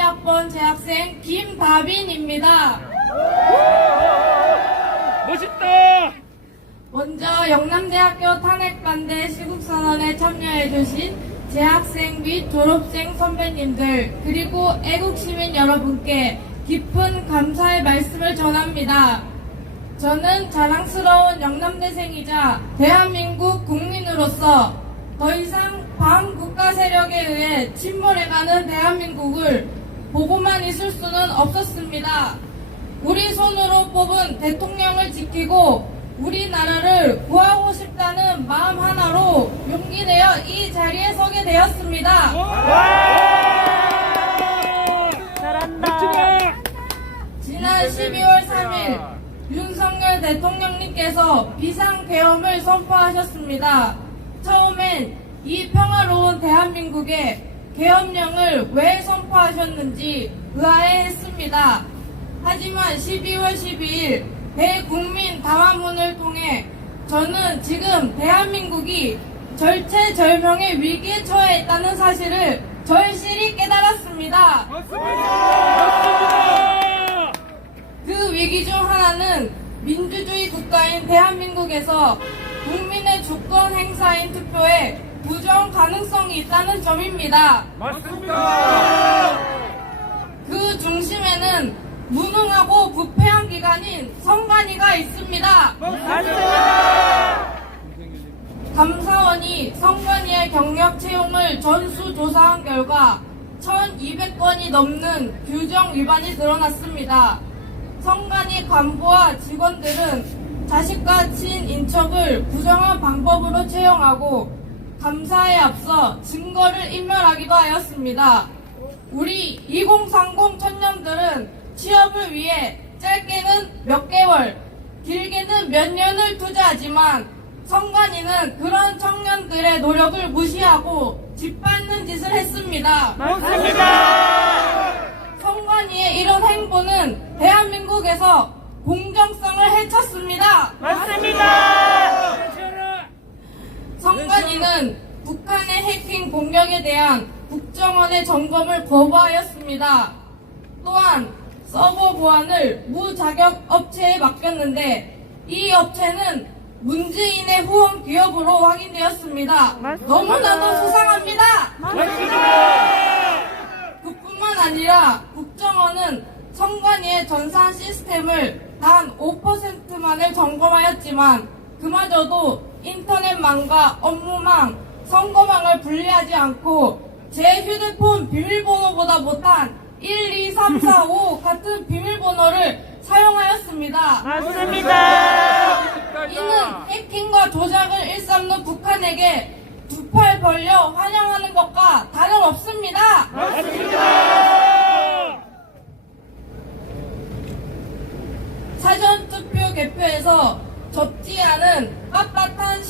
12학번 재학생 김다빈입니다. 멋있다! 먼저 영남대학교 탄핵반대 시국선언에 참여해주신 재학생 및 졸업생 선배님들 그리고 애국시민 여러분께 깊은 감사의 말씀을 전합니다. 저는 자랑스러운 영남대생이자 대한민국 국민으로서 더 이상 반국가 세력에 의해 침몰해가는 대한민국을 보고만 있을 수는 없었습니다. 우리 손으로 뽑은 대통령을 지키고 우리나라를 구하고 싶다는 마음 하나로 용기 내어 이 자리에 서게 되었습니다. 잘한다! 지난 12월 3일 윤석열 대통령님께서 비상계엄을 선포하셨습니다. 처음엔 이 평화로운 대한민국에 계엄령을 왜 선포하셨는지 의아해했습니다. 하지만 12월 12일 대국민 담화문을 통해 저는 지금 대한민국이 절체절명의 위기에 처해 있다는 사실을 절실히 깨달았습니다. 맞습니다! 그 위기 중 하나는 민주주의 국가인 대한민국에서 국민의 주권 행사인 투표에 부정 가능성이 있다는 점입니다. 맞습니다! 그 중심에는 무능하고 부패한 기관인 선관위가 있습니다. 맞습니다! 감사원이 선관위의 경력 채용을 전수 조사한 결과 1200건이 넘는 규정 위반이 드러났습니다. 선관위 간부와 직원들은 자식과 친인척을 부정한 방법으로 채용하고 감사에 앞서 증거를 인멸하기도 하였습니다. 우리 2030 청년들은 취업을 위해 짧게는 몇 개월, 길게는 몇 년을 투자하지만 선관위는 그런 청년들의 노력을 무시하고 짓밟는 짓을 했습니다. 맞습니다! 선관위의 이런 행보는 대한민국에서 공정성을 해쳤습니다. 맞습니다! 선관위는 북한의 해킹 공격에 대한 국정원의 점검을 거부하였습니다. 또한 서버 보안을 무자격 업체에 맡겼는데 이 업체는 문재인의 후원 기업으로 확인되었습니다. 너무나도 수상합니다. 맞습니다! 그뿐만 아니라 국정원은 선관위의 전산 시스템을 단 5%만을 점검하였지만 그마저도 인터넷망과 업무망, 선거망을 분리하지 않고 제 휴대폰 비밀번호보다 못한 1, 2, 3, 4, 5 같은 비밀번호를 사용하였습니다. 맞습니다! 이는 해킹과 조작을 일삼는 북한에게 두 팔 벌려 환영하는 것과 다름없습니다. 맞습니다! 사전투표 개표에서 접지 않은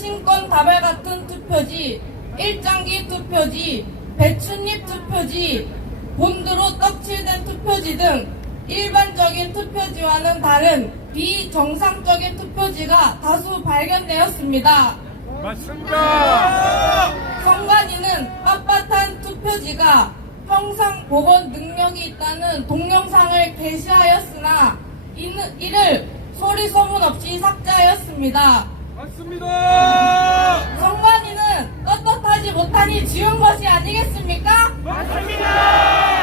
신권 다발 같은 투표지, 일장기 투표지, 배춧잎 투표지, 본드로 떡칠된 투표지 등 일반적인 투표지와는 다른 비정상적인 투표지가 다수 발견되었습니다. 맞습니다! 선관위는 빳빳한 투표지가 형상 복원 능력이 있다는 동영상을 게시하였으나 이를 소리 소문 없이 삭제하였습니다. 맞습니다! 선관위는 떳떳하지 못하니 지운 것이 아니겠습니까? 맞습니다!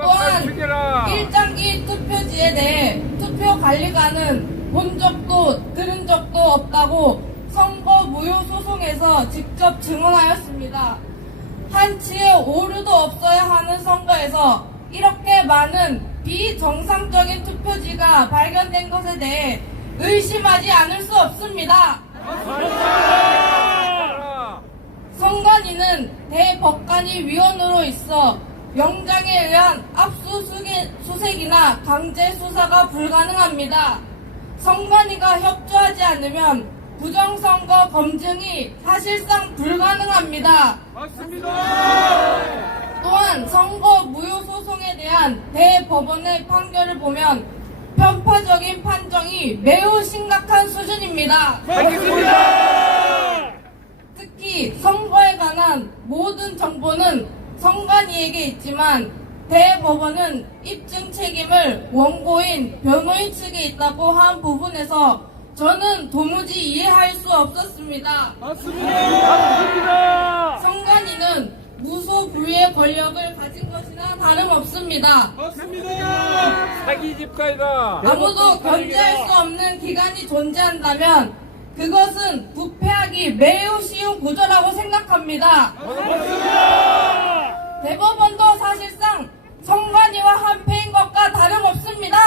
또한! 일장기 투표지에 대해 투표 관리관은 본 적도 들은 적도 없다고 선거 무효 소송에서 직접 증언하였습니다. 한치의 오류도 없어야 하는 선거에서 이렇게 많은 비정상적인 투표지가 발견된 것에 대해 의심하지 않을 수 없습니다. 선관위는 대법관이 위원으로 있어 영장에 의한 압수수색이나 강제 수사가 불가능합니다. 선관위가 협조하지 않으면 부정선거 검증이 사실상 불가능합니다. 맞습니다! 또한 선거 무효 소송에 대한 대법원의 판결을 보면 편파적인 판정이 매우 심각한 수준입니다. 맞습니다! 특히 선거에 관한 모든 정보는 선관위에게 있지만 대법원은 입증 책임을 원고인 변호인 측에 있다고 한 부분에서 저는 도무지 이해할 수 없었습니다. 맞습니다. 맞습니다. 성관이는 무소불위의 권력을 가진 것이나 다름없습니다. 맞습니다. 사기 집가이다. 아무도 견제할 수 없는 기관이 존재한다면 그것은 부패하기 매우 쉬운 구조라고 생각합니다. 대법원도 사실상 성관이와 한패인 것과 다름없습니다.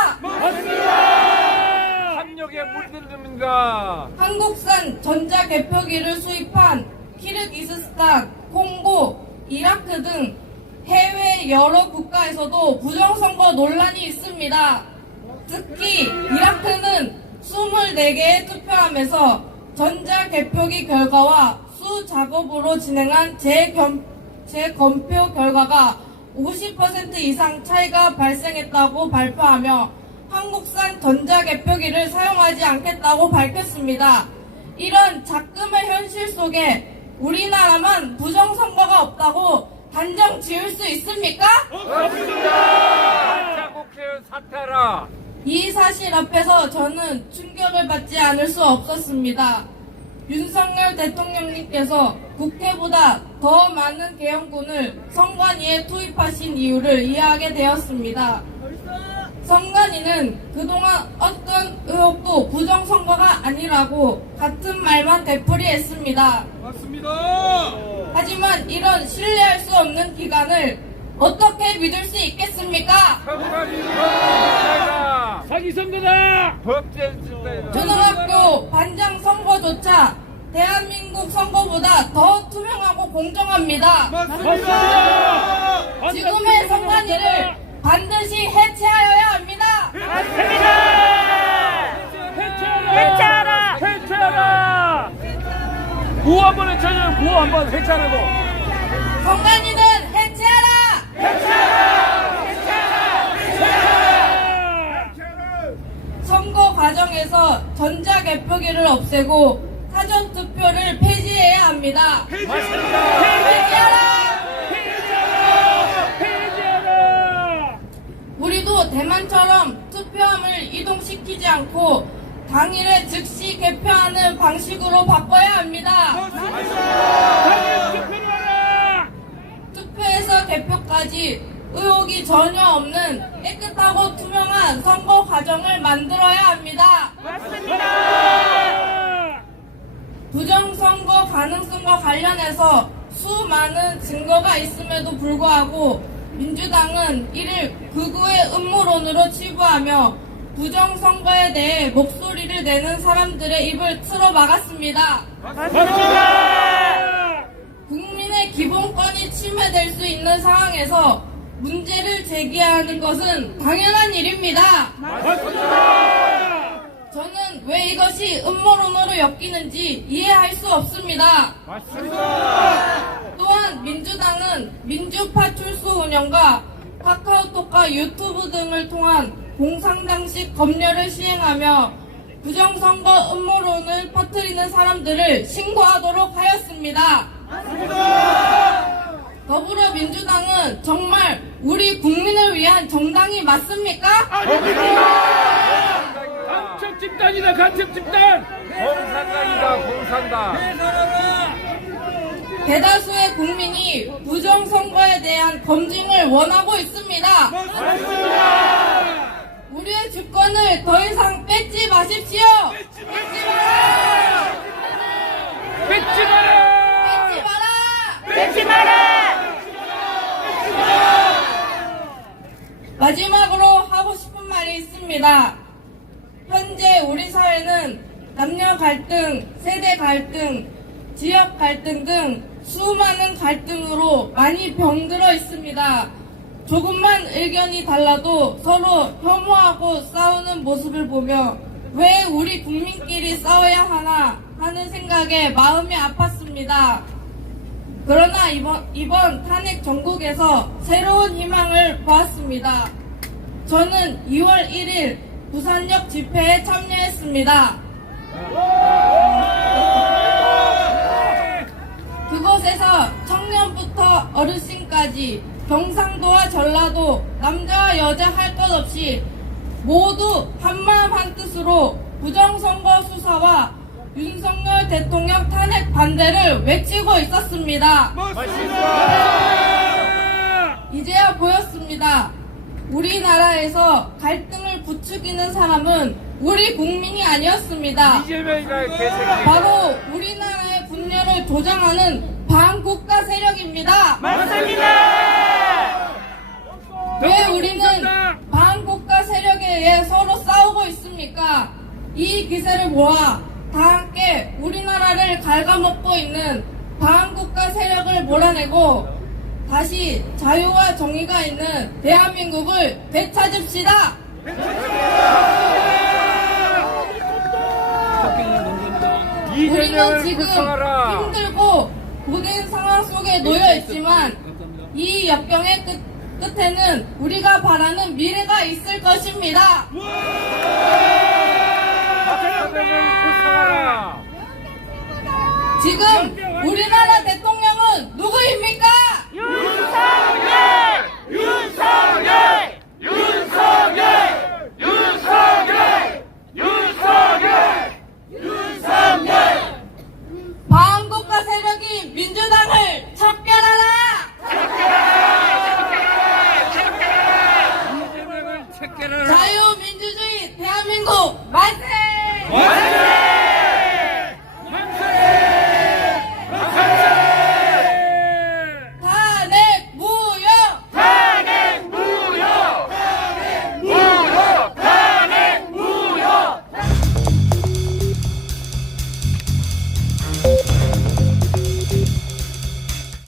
합력에 물들립니다. 한국산 전자개표기를 수입한 키르기스스탄, 콩고, 이라크 등 해외 여러 국가에서도 부정선거 논란이 있습니다. 특히 이라크는 24개의 투표함에서 전자개표기 결과와 수작업으로 진행한 재검, 재검표 결과가 50% 이상 차이가 발생했다고 발표하며 한국산 전자개표기를 사용하지 않겠다고 밝혔습니다. 이런 작금의 현실 속에 우리나라만 부정선거가 없다고 단정 지을 수 있습니까? 한차 국회의원 사퇴하라. 이 사실 앞에서 저는 충격을 받지 않을 수 없었습니다. 윤석열 대통령님께서 국회보다 더 많은 개헌군을 선관위에 투입하신 이유를 이해하게 되었습니다. 선관위는 그동안 어떤 의혹도 부정선거가 아니라고 같은 말만 되풀이했습니다. 맞습니다. 하지만 이런 신뢰할 수 없는 기관을 어떻게 믿을 수 있겠습니까? 사기 선거다. 초등학교 반장 선거조차 대한민국 선거보다 더 투명하고 공정합니다. 맞습니다. 지금의 선관위를 반드 한번. 구호 한번 해체하라고. 선관위는 해체하라. 선거 과정에서 전자 개표기를 없애고 사전 투표를 폐지해야 합니다. 폐지하라! 우리도 대만처럼 투표함을 이동시키지 않고 당일에 즉시 개표하는 방식으로 바꿔야 합니다. 투표에서 개표까지 의혹이 전혀 없는 깨끗하고 투명한 선거 과정을 만들어야 합니다. 부정선거 가능성과 관련해서 수많은 증거가 있음에도 불구하고 민주당은 이를 극우의 음모론으로 치부하며 부정선거에 대해 목소리를 내는 사람들의 입을 틀어 막았습니다. 국민의 기본권이 침해될 수 있는 상황에서 문제를 제기하는 것은 당연한 일입니다. 저는 왜 이것이 음모론으로 엮이는지 이해할 수 없습니다. 또한 민주당은 민주파 출소 운영과 카카오톡과 유튜브 등을 통한 공상당식 검열을 시행하며 부정선거 음모론을 퍼뜨리는 사람들을 신고하도록 하였습니다. 더불어민주당은 정말 우리 국민을 위한 정당이 맞습니까? 간첩 집단이다. 간첩 집단. 공산당이다. 공산당. 대다수의 국민이 부정선거에 대한 검증을 원하고 있습니다. 우리의 주권을 더 이상 뺏지 마십시오. 뺏지 마라. 뺏지 마라. 뺏지 마라. 뺏지 마라. 마지막으로 하고 싶은 말이 있습니다. 현재 우리 사회는 남녀 갈등, 세대 갈등, 지역 갈등 등 수많은 갈등으로 많이 병들어 있습니다. 조금만 의견이 달라도 서로 혐오하고 싸우는 모습을 보며 왜 우리 국민끼리 싸워야 하나 하는 생각에 마음이 아팠습니다. 그러나 이번, 이번 탄핵 전국에서 새로운 희망을 보았습니다. 저는 2월 1일 부산역 집회에 참여했습니다. 그곳에서 청년부터 어르신까지 경상도와 전라도 남자와 여자 할 것 없이 모두 한마음 한뜻으로 부정선거 수사와 윤석열 대통령 탄핵 반대를 외치고 있었습니다. 이제야 보였습니다. 우리나라에서 갈등을 부추기는 사람은 우리 국민이 아니었습니다. 바로 우리나라의 분열을 조장하는 반국가 세력입니다. 맞습니다. 왜 우리는 반국가 세력에 의해 서로 싸우고 있습니까? 이 기세를 모아 다 함께 우리나라를 갉아먹고 있는 반국가 세력을 몰아내고 다시 자유와 정의가 있는 대한민국을 되찾읍시다. 우리는 지금. 힘들고 고된 상황 속에 놓여 있지만 이 역경의 끝, 끝에는 우리가 바라는 미래가 있을 것입니다. 불쌍하라. 지금 우리나라 대통령은 누구입니까? 윤석열! 윤석열! 윤석열! 윤석열! 윤석열! 윤석열! 반국가 세력이 민주당을 척결하라! 자유민주주의 대한민국 만세! 완전!